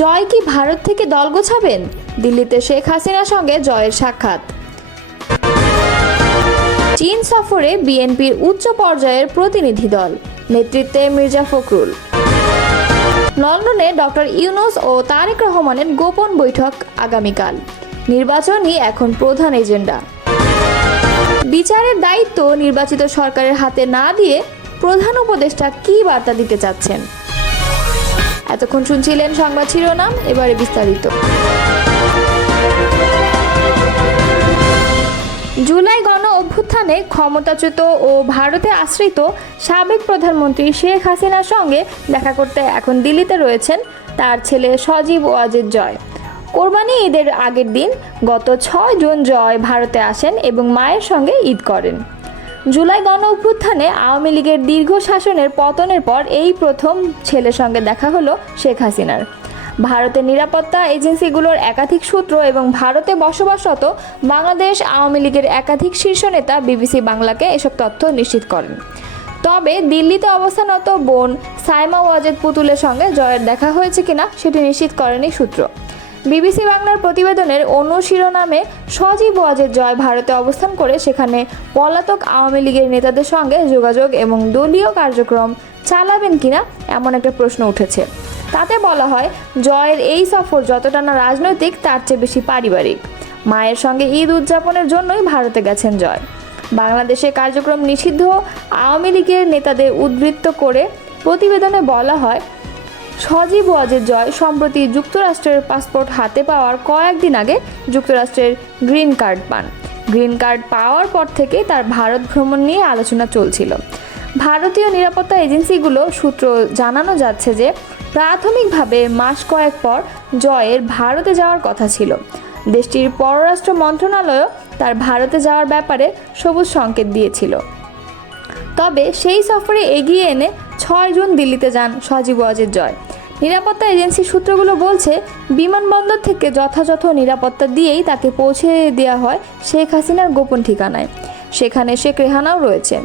জয় কি ভারত থেকে দল গোছাবেন? দিল্লিতে শেখ হাসিনার সঙ্গে জয়ের সাক্ষাৎ। চীন সফরে বিএনপির উচ্চ পর্যায়ের প্রতিনিধি দল। নেতৃত্বে মির্জা ফখরুল। লন্ডনে ডক্টর ইউনুস ও তারেক রহমানের গোপন বৈঠক আগামীকাল। নির্বাচনই এখন প্রধান এজেন্ডা। বিচারের দায়িত্ব নির্বাচিত সরকারের হাতে না দিয়ে প্রধান উপদেষ্টা কী বার্তা দিতে চাচ্ছেন? এতক্ষণ শুনছিলেন সংবাদ শিরোনাম, এবারে বিস্তারিত। জুলাই গণ অভ্যুত্থানে ক্ষমতাচ্যুত ও ভারতে আশ্রিত সাবেক প্রধানমন্ত্রী শেখ হাসিনার সঙ্গে দেখা করতে এখন দিল্লিতে রয়েছেন তার ছেলে সজীব ওয়াজেদ জয়। কোরবানি ঈদের আগের দিন গত ছয় জুন জয় ভারতে আসেন এবং মায়ের সঙ্গে ঈদ করেন। জুলাই গণ অভ্যুত্থানে আওয়ামী লীগের দীর্ঘ শাসনের পতনের পর এই প্রথম ছেলের সঙ্গে দেখা হলো শেখ হাসিনার। ভারতের নিরাপত্তা এজেন্সিগুলোর একাধিক সূত্র এবং ভারতে বসবাসরত বাংলাদেশ আওয়ামী লীগের একাধিক শীর্ষ নেতা বিবিসি বাংলাকে এসব তথ্য নিশ্চিত করেন। তবে দিল্লিতে অবস্থানরত বোন সাইমা ওয়াজেদ পুতুলের সঙ্গে জয়ের দেখা হয়েছে কিনা সেটি নিশ্চিত করেনি সূত্র। বিবিসি বাংলার প্রতিবেদনের অনুশিরোনামে সজীব ওয়াজেদ জয় ভারতে অবস্থান করে সেখানে পলাতক আওয়ামী লীগের নেতাদের সঙ্গে যোগাযোগ এবং দলীয় কার্যক্রম চালাবেন কিনা এমন একটা প্রশ্ন উঠেছে। তাতে বলা হয়, জয়ের এই সফর যতটা না রাজনৈতিক, তার চেয়ে বেশি পারিবারিক। মায়ের সঙ্গে ঈদ উদযাপনের জন্যই ভারতে গেছেন জয়। বাংলাদেশে কার্যক্রম নিষিদ্ধ আওয়ামী লীগের নেতাদের উদ্বৃত্ত করে প্রতিবেদনে বলা হয় সজীব ওয়াজেদ জয় সম্প্রতি যুক্তরাষ্ট্রের পাসপোর্ট হাতে পাওয়ার কয়েকদিন আগে যুক্তরাষ্ট্রের গ্রিন কার্ড পান। গ্রিন কার্ড পাওয়ার পর থেকে তার ভারত ভ্রমণ নিয়ে আলোচনা চলছিল। ভারতীয় নিরাপত্তা এজেন্সিগুলো সূত্র জানানো যাচ্ছে যে, প্রাথমিকভাবে মাস কয়েক পর জয়ের ভারতে যাওয়ার কথা ছিল। দেশটির পররাষ্ট্র মন্ত্রণালয়ও তার ভারতে যাওয়ার ব্যাপারে সবুজ সংকেত দিয়েছিল। তবে সেই সফরে এগিয়ে এনে ছয় জুন দিল্লিতে যান সজীব ওয়াজেদ জয়। নিরাপত্তা এজেন্সি সূত্রগুলো বলছে, বিমানবন্দর থেকে যথাযথ নিরাপত্তা দিয়েই তাকে পৌঁছে দেওয়া হয় শেখ হাসিনার গোপন ঠিকানায়। সেখানে শেখ রেহানাও রয়েছে।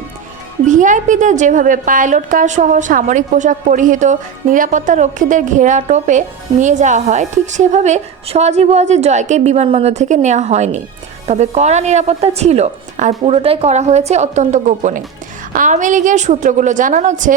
ভিআইপিদের যেভাবে পাইলট কার সহ সামরিক পোশাক পরিহিত নিরাপত্তা রক্ষীদের ঘেরা টোপে নিয়ে যাওয়া হয়, ঠিক সেভাবে সজীব ওয়াজেদ জয়কে বিমানবন্দর থেকে নেওয়া হয়নি। তবে কড়া নিরাপত্তা ছিল আর পুরোটাই করা হয়েছে অত্যন্ত গোপনে। আওয়ামী লীগের সূত্রগুলো জানানোচ্ছে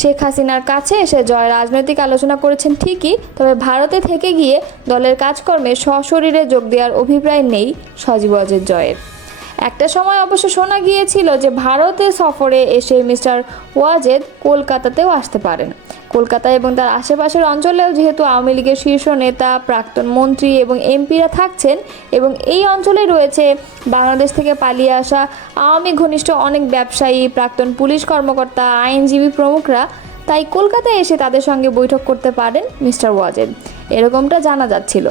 শেখ হাসিনার কাছে এসে জয় রাজনৈতিক আলোচনা করেছেন ঠিকই, তবে ভারতে থেকে গিয়ে দলের কাজকর্মে সশরীরে যোগ দেওয়ার অভিপ্রায় নেই সজীব অজের জয়ের। একটা সময় অবশ্য শোনা গিয়েছিল যে ভারতে সফরে এসে মিস্টার ওয়াজেদ কলকাতাতেও আসতে পারেন। কলকাতা এবং তার আশেপাশের অঞ্চলেও যেহেতু আওয়ামী লীগের শীর্ষ নেতা, প্রাক্তন মন্ত্রী এবং এমপিরা থাকছেন এবং এই অঞ্চলে রয়েছে বাংলাদেশ থেকে পালিয়ে আসা আওয়ামী ঘনিষ্ঠ অনেক ব্যবসায়ী, প্রাক্তন পুলিশ কর্মকর্তা, আইনজীবী প্রমুখরা, তাই কলকাতায় এসে তাদের সঙ্গে বৈঠক করতে পারেন মিস্টার ওয়াজেদ। এরকমটা জানা যাচ্ছিল।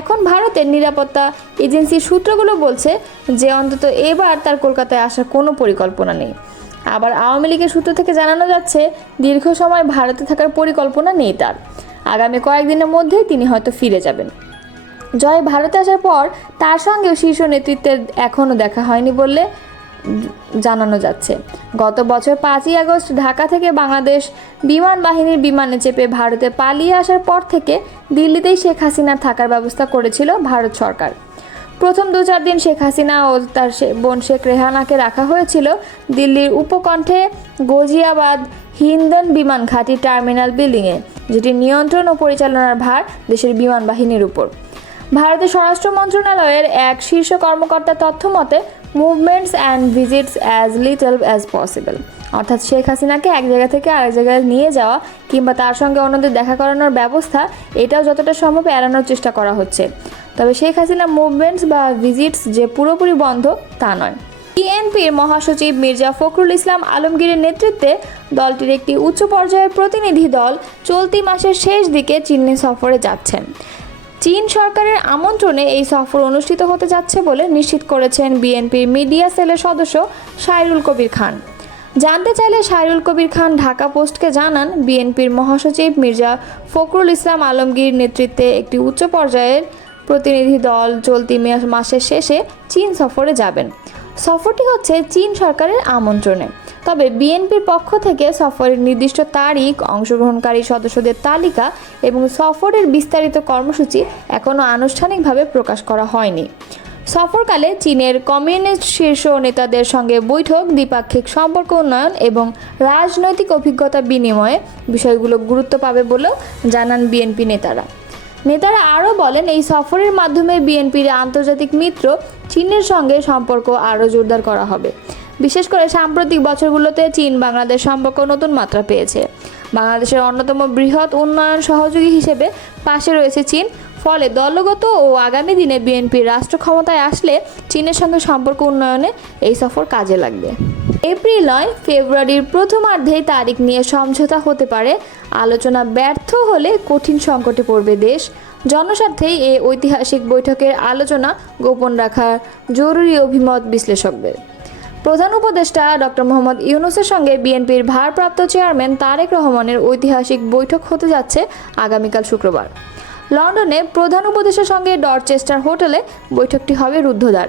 এখন ভারতের নিরাপত্তা এজেন্সির সূত্রগুলো বলছে যে অন্তত এবার তার কলকাতায় আসার কোনো পরিকল্পনা নেই। আবার আওয়ামী লীগের সূত্র থেকে জানানো যাচ্ছে, দীর্ঘ সময় ভারতে থাকার পরিকল্পনা নেই তার। আগামী কয়েকদিনের মধ্যেই তিনি হয়তো ফিরে যাবেন। জয় ভারতে আসার পর তার সঙ্গেও শীর্ষ নেতৃত্বের এখনও দেখা হয়নি বললে জানানো যাচ্ছে। গত বছর পাঁচই আগস্ট ঢাকা থেকে বাংলাদেশ বিমান বাহিনীর বিমানে চেপে ভারতে পালিয়ে আসার পর থেকে দিল্লিতেই শেখ হাসিনার থাকার ব্যবস্থা করেছিল ভারত সরকার। প্রথম দু চার দিন শেখ হাসিনা ও তার বোন শেখ রেহানাকে রাখা হয়েছিল দিল্লির উপকণ্ঠে গজিয়াবাদ হিন্দন বিমান ঘাঁটি টার্মিনাল বিল্ডিংয়ে, যেটি নিয়ন্ত্রণ ও পরিচালনার ভার দেশের বিমান বাহিনীর উপর। ভারতের স্বরাষ্ট্র মন্ত্রণালয়ের এক শীর্ষ কর্মকর্তা তথ্য মতে movements and visits as little as possible অর্থাৎ শেখ হাসিনাকে এক জায়গা থেকে আরেক জায়গায় নিয়ে যাওয়া কিংবা তার সঙ্গে অন্যদের দেখা করানোর ব্যবস্থা, এটাও যতটা সম্ভব এড়ানোর চেষ্টা করা হচ্ছে। তবে শেখ হাসিনা মুভমেন্টস বা ভিজিটস যে পুরোপুরি বন্ধ, তা নয়। বিএনপির মহাসচিব মির্জা ফখরুল ইসলাম আলমগীরের নেতৃত্বে দলটির একটি উচ্চ পর্যায়ের প্রতিনিধি দল চলতি মাসের শেষ দিকে চীনে সফরে যাচ্ছেন। চীন সরকারের আমন্ত্রণে এই সফর অনুষ্ঠিত হতে যাচ্ছে বলে নিশ্চিত করেছেন বিএনপির মিডিয়া সেলের সদস্য সাইরুল কবির খান। জানতে চাইলে সাইরুল কবির খান ঢাকা পোস্টকে জানান, বিএনপির মহাসচিব মির্জা ফখরুল ইসলাম আলমগীর নেতৃত্বে একটি উচ্চ পর্যায়ের প্রতিনিধি দল চলতি মাসের শেষে চীন সফরে যাবেন। সফরটি হচ্ছে চীন সরকারের আমন্ত্রণে। তবে বিএনপির পক্ষ থেকে সফরের নির্দিষ্ট তারিখ, অংশগ্রহণকারী সদস্যদের তালিকা এবং সফরের বিস্তারিত কর্মসূচি এখনও আনুষ্ঠানিকভাবে প্রকাশ করা হয়নি। সফরকালে চীনের কমিউনিস্ট শীর্ষ নেতাদের সঙ্গে বৈঠক, দ্বিপাক্ষিক সম্পর্ক উন্নয়ন এবং রাজনৈতিক অভিজ্ঞতা বিনিময়ে বিষয়গুলো গুরুত্ব পাবে বলেও জানান বিএনপি নেতারা। নেতারা আরও বলেন, এই সফরের মাধ্যমে বিএনপির আন্তর্জাতিক মিত্র চীনের সঙ্গে সম্পর্ক আরও জোরদার করা হবে। বিশেষ করে সাম্প্রতিক বছরগুলোতে চীন বাংলাদেশ সম্পর্ক নতুন মাত্রা পেয়েছে। বাংলাদেশের অন্যতম বৃহৎ উন্নয়ন সহযোগী হিসেবে পাশে রয়েছে চীন। ফলে দলগত ও আগামী দিনে বিএনপির রাষ্ট্র ক্ষমতায় আসলে চীনের সঙ্গে সম্পর্ক উন্নয়নে এই সফর কাজে লাগবে। এপ্রিল নয় ফেব্রুয়ারির প্রথমার্ধেই তারিখ নিয়ে সমঝোতা হতে পারে। আলোচনা ব্যর্থ হলে কঠিন সংকটে পড়বে দেশ। জনস্বার্থেই এই ঐতিহাসিক বৈঠকের আলোচনা গোপন রাখার জরুরি অভিমত বিশ্লেষকদের। প্রধান উপদেষ্টা ডক্টর মোহাম্মদ ইউনুসের সঙ্গে বিএনপির ভারপ্রাপ্ত চেয়ারম্যান তারেক রহমানের ঐতিহাসিক বৈঠক হতে যাচ্ছে আগামীকাল শুক্রবার। লন্ডনে প্রধান উপদেষ্টার সঙ্গে ডরচেস্টার হোটেলে বৈঠকটি হবে রুদ্ধদ্বার।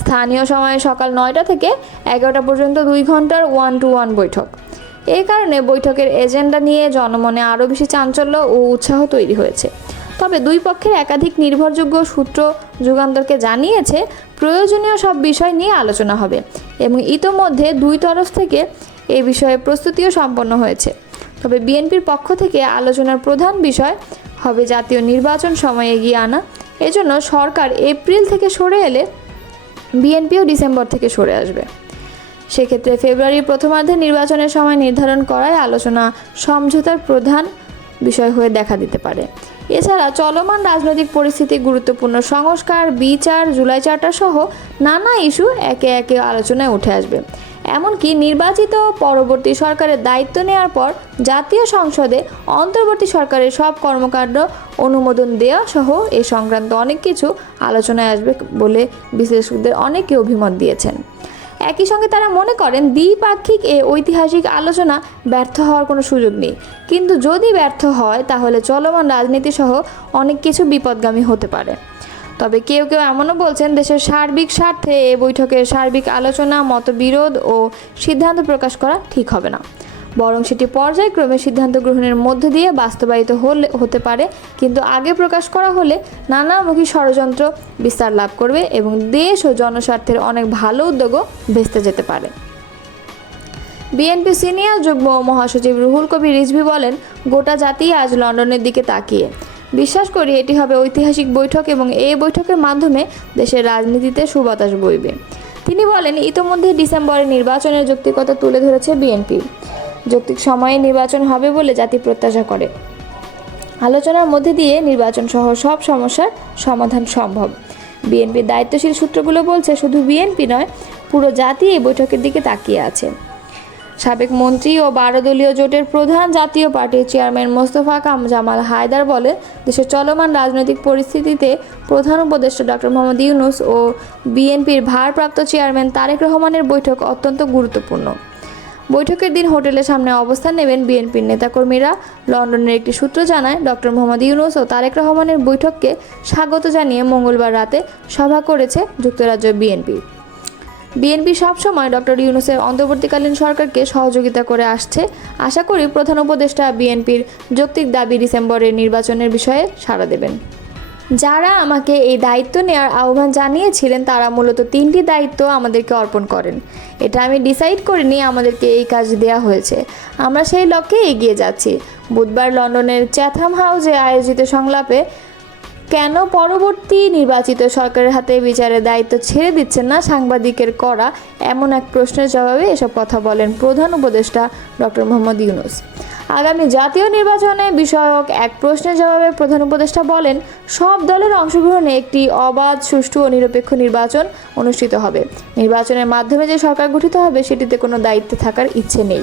স্থানীয় সময়ে সকাল নয়টা থেকে এগারোটা পর্যন্ত দুই ঘণ্টার ওয়ান টু ওয়ান বৈঠক। এই কারণে বৈঠকের এজেন্ডা নিয়ে জনমনে আরও বেশি চাঞ্চল্য ও উৎসাহ তৈরি হয়েছে। তবে দুই পক্ষের একাধিক নির্ভরযোগ্য সূত্র যুগান্তরকে জানিয়েছে, প্রয়োজনীয় সব বিষয় নিয়ে আলোচনা হবে এবং ইতোমধ্যে দুই তরফ থেকে এই বিষয়ে প্রস্তুতিও সম্পন্ন হয়েছে। তবে বিএনপির পক্ষ থেকে আলোচনার প্রধান বিষয় হবে জাতীয় নির্বাচন সময় এগিয়ে আনা। এজন্য সরকার এপ্রিল থেকে সরে এলে বিএনপিও ডিসেম্বর থেকে সরে আসবে। সেক্ষেত্রে ফেব্রুয়ারির প্রথমার্ধে নির্বাচনের সময় নির্ধারণ করায় আলোচনা সমঝোতার প্রধান বিষয় হয়ে দেখা দিতে পারে। এছাড়া চলমান রাজনৈতিক পরিস্থিতি গুরুত্বপূর্ণ। সংস্কার, বিচার, জুলাই চার্টার সহ নানা ইস্যু একে একে আলোচনায় উঠে আসবে। এমনকি নির্বাচিত পরবর্তী সরকারের দায়িত্ব নেওয়ার পর জাতীয় সংসদে অন্তর্বর্তী সরকারের সব কর্মকাণ্ড অনুমোদন দেওয়া সহ এ সংক্রান্ত অনেক কিছু আলোচনায় আসবে বলে বিশ্লেষকদের অনেকে অভিমত দিয়েছেন। একই সঙ্গে তারা মনে করেন দ্বিপাক্ষিক এ ঐতিহাসিক আলোচনা ব্যর্থ হওয়ার কোনো সুযোগ নেই। কিন্তু যদি ব্যর্থ হয়, তাহলে চলমান রাজনীতি সহ অনেক কিছু বিপদগামী হতে পারে। তবে কেউ কেউ এমনও বলছেন, দেশের সার্বিক স্বার্থে এ বৈঠকের সার্বিক আলোচনা, মতবিরোধ ও সিদ্ধান্ত প্রকাশ করা ঠিক হবে না। বরং সেটি পর্যায়ক্রমে সিদ্ধান্ত গ্রহণের মধ্য দিয়ে বাস্তবায়িত হলে হতে পারে। কিন্তু আগে প্রকাশ করা হলে নানামুখী ষড়যন্ত্র বিস্তার লাভ করবে এবং দেশ ও জনস্বার্থের অনেক ভালো উদ্যোগও ভেস্তে যেতে পারে। বিএনপি সিনিয়র যুগ্ম মহাসচিব রুহুল কবির রিজভি বলেন, গোটা জাতি আজ লন্ডনের দিকে তাকিয়ে। বিশ্বাস করি এটি হবে ঐতিহাসিক বৈঠক এবং এই বৈঠকের মাধ্যমে দেশের রাজনীতিতে সুবাতাস বইবে। তিনি বলেন, ইতোমধ্যে ডিসেম্বরে নির্বাচনের যৌক্তিকতা তুলে ধরেছে বিএনপি। যৌক্তিক সময়ে নির্বাচন হবে বলে জাতি প্রত্যাশা করে। আলোচনার মধ্যে দিয়ে নির্বাচন সহ সব সমস্যার সমাধান সম্ভব। বিএনপির দায়িত্বশীল সূত্রগুলো বলছে, শুধু বিএনপি নয়, পুরো জাতি এই বৈঠকের দিকে তাকিয়ে আছে। সাবেক মন্ত্রী ও বারো দলীয় জোটের প্রধান জাতীয় পার্টির চেয়ারম্যান মোস্তফা কাম জামাল হায়দার বলে দেশের চলমান রাজনৈতিক পরিস্থিতিতে প্রধান উপদেষ্টা ডক্টর মোহাম্মদ ইউনুস ও বিএনপির ভারপ্রাপ্ত চেয়ারম্যান তারেক রহমানের বৈঠক অত্যন্ত গুরুত্বপূর্ণ। বৈঠকের দিন হোটেলের সামনে অবস্থান নেবেন বিএনপির নেতাকর্মীরা। লন্ডনের একটি সূত্র জানায় ডক্টর মোহাম্মদ ইউনুস ও তারেক রহমানের বৈঠককে স্বাগত জানিয়ে মঙ্গলবার রাতে সভা করেছে যুক্তরাজ্য বিএনপি। বিএনপি সবসময় ডক্টর ইউনুসের অন্তর্বর্তীকালীন সরকারকে সহযোগিতা করে আসছে। আশা করি প্রধান উপদেষ্টা বিএনপির যৌক্তিক দাবি ডিসেম্বরের নির্বাচনের বিষয়ে সাড়া দেবেন। যারা আমাকে এই দায়িত্ব নেওয়ার আহ্বান জানিয়েছিলেন, তারা মূলত তিনটি দায়িত্ব আমাদেরকে অর্পণ করেন। এটা আমি ডিসাইড করিনি, আমাদেরকে এই কাজ দেওয়া হয়েছে। আমরা সেই লক্ষ্যে এগিয়ে যাচ্ছি। বুধবার লন্ডনের চ্যাথাম হাউসে আয়োজিত সংলাপে, কেন পরবর্তী নির্বাচিত সরকারের হাতে বিচারের দায়িত্ব ছেড়ে দিচ্ছেন না সাংবাদিকের করা এমন এক প্রশ্নের জবাবে এসব কথা বলেন প্রধান উপদেষ্টা ডক্টর মোহাম্মদ ইউনুস। আগামী জাতীয় নির্বাচনে বিষয়ক এক প্রশ্নের জবাবে প্রধান উপদেষ্টা বলেন, সব দলের অংশগ্রহণে একটি অবাধ, সুষ্ঠু ও নিরপেক্ষ নির্বাচন অনুষ্ঠিত হবে। নির্বাচনের মাধ্যমে যে সরকার গঠিত হবে, সেটিতে কোনো দায়িত্বে থাকার ইচ্ছে নেই।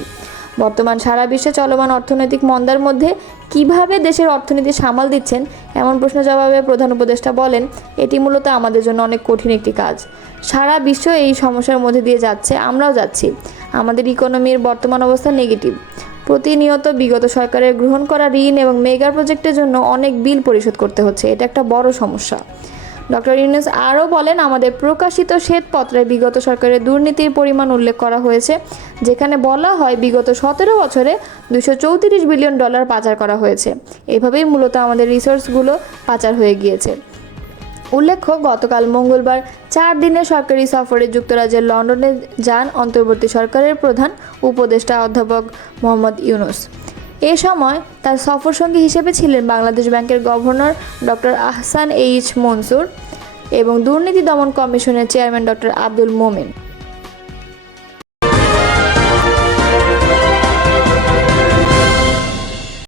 বর্তমান সারা বিশ্বে চলমান অর্থনৈতিক মন্দার মধ্যে কীভাবে দেশের অর্থনীতি সামাল দিচ্ছেন, এমন প্রশ্ন জবাবে প্রধান উপদেষ্টা বলেন, এটি মূলত আমাদের জন্য অনেক কঠিন একটি কাজ। সারা বিশ্ব এই সমস্যার মধ্যে দিয়ে যাচ্ছে, আমরাও যাচ্ছি। আমাদের ইকোনমির বর্তমান অবস্থা নেগেটিভ। প্রতিনিয়ত বিগত সরকারের গ্রহণ করা ঋণ এবং মেগা প্রজেক্টের জন্য অনেক বিল পরিশোধ করতে হচ্ছে। এটা একটা বড় সমস্যা। ডক্টর ইউনুস আরও বলেন, আমাদের প্রকাশিত শ্বেতপত্রে বিগত সরকারের দুর্নীতির পরিমাণ উল্লেখ করা হয়েছে, যেখানে বলা হয় বিগত সতেরো বছরে দুশো চৌত্রিশ বিলিয়ন ডলার পাচার করা হয়েছে। এভাবেই মূলত আমাদের রিসোর্সগুলো পাচার হয়ে গিয়েছে। উল্লেখ্য, গতকাল মঙ্গলবার চার দিনের সরকারি সফরে যুক্তরাজ্যের লন্ডনে যান অন্তর্বর্তী সরকারের প্রধান উপদেষ্টা অধ্যাপক মোহাম্মদ ইউনুস। এ সময় তার সফর সঙ্গী হিসেবে ছিলেন বাংলাদেশ ব্যাংকের governor doctor Ahsan H Mansur এবং দুর্নীতি দমন কমিশনের চেয়ারম্যান ডক্টর আব্দুল মোমেন।